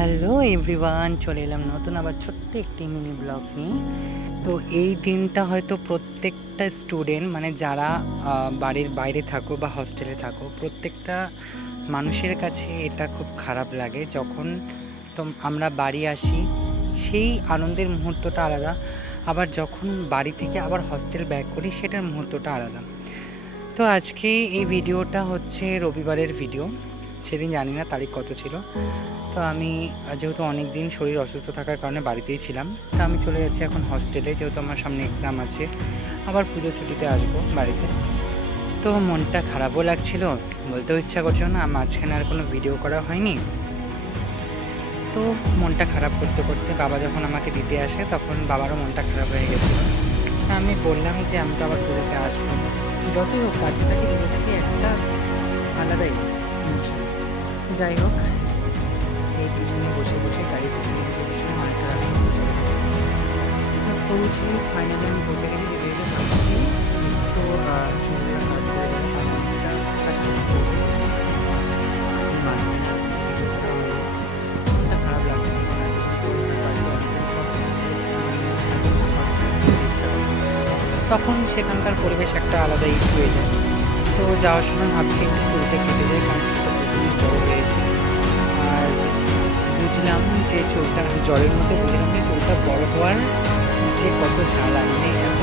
Hello everyone, চলে এলাম নতুন আবার ছোট্ট একটি মিনি ব্লগ নিয়ে। তো এই দিনটা হয়তো প্রত্যেকটা স্টুডেন্ট মানে যারা বাড়ির বাইরে থাকো বা হস্টেলে থাকো, প্রত্যেকটা মানুষের কাছে এটা খুব খারাপ লাগে যখন আমরা বাড়ি আসি। সেই আনন্দের মুহূর্তটা আলাদা, আবার যখন বাড়ি থেকে আবার হস্টেল ব্যাক করি সেটার মুহূর্তটা আলাদা। তো আজকে এই ভিডিওটা হচ্ছে রবিবারের ভিডিও। সেদিন জানি না তারিখ কত ছিল। তো আমি যেহেতু অনেক দিন শরীর অসুস্থ থাকার কারণে বাড়িতেই ছিলাম, তা আমি চলে যাচ্ছি এখন হস্টেলে, যেহেতু আমার সামনে এক্সাম আছে। আবার পুজোর ছুটিতে আসবো বাড়িতে। তো মনটা খারাপও লাগছিল, বলতেও ইচ্ছা করছিল না, মাঝখানে আর কোনো ভিডিও করা হয়নি। তো মনটা খারাপ করতে করতে বাবা যখন আমাকে দিতে আসে তখন বাবারও মনটা খারাপ হয়ে গেছিলো। আমি বললাম যে আমি তো আবার পুজোতে আসবো, যতই হোক কাছে থাকি দূরে থাকি একটা আলাদাই ইমোশন। যাই হোক, এই পিছনে বসে বসে গাড়ির পিছনে বসে বসে অনেকটা রাস্তা পৌঁছে গেলাম। তো পৌঁছে ফাইনালি আমি পৌঁছে গেছি, যেতে যেতে ভাবছি একটু চুলটা কাট করে দেবো, কারণ অনেকটা কাছাকাছি পৌঁছে গেছি। মাঝখানে আর কোনো ভিডিও করা হয়নি। মনটা খারাপ লাগছে, কারণ এতদিন পর বাড়িতে অনেকদিন পর হস্টেলে থাকি না, হস্টেলে থাকতে ইচ্ছা করে। তখন সেখানকার পরিবেশ একটা আলাদাই হয়ে যায়। তো যাওয়ার সময় ভাবছি একটু চুলটা কেটে যায়, কারণ চুলটা প্রচুর বড় হয়েছে। আর বুঝলাম যে চুলটা জ্বরের মধ্যে বুঝলাম যে চুলটা বড় হওয়ার যে কত জ্বালা, মানে এত